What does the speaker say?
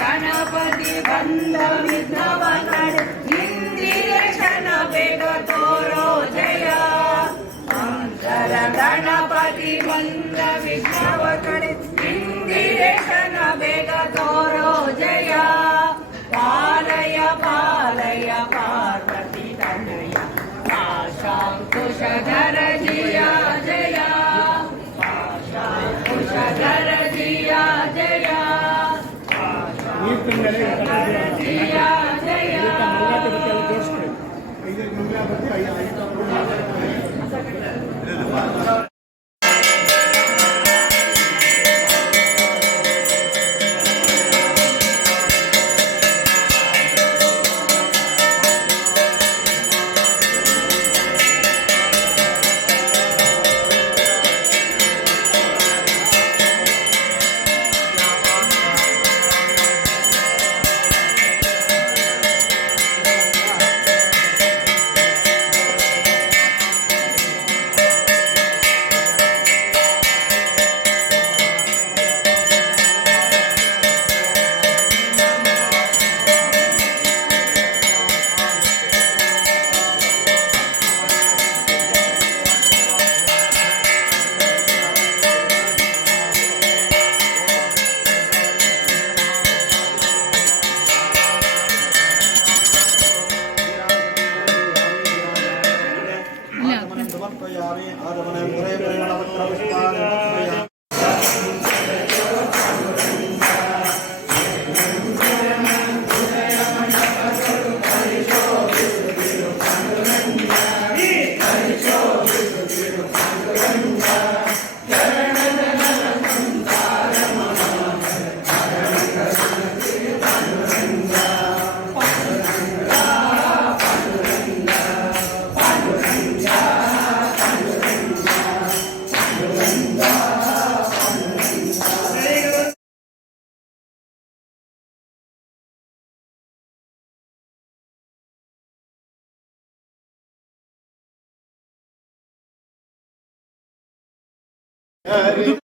ಗಣಪತಿ ಬಂದ ವಿಘ್ನವ ಈ ತಿಂಗಳೇ ಕನ್ನಡ ಜೋಡಿಸ್ಕೊಳ್ಳಿ ಐದು ತಿಂಗಳ ಬಗ್ಗೆ ಐದು சுமத்வயாமி ஆதவன முறை முறை நடவற்ற Yeah,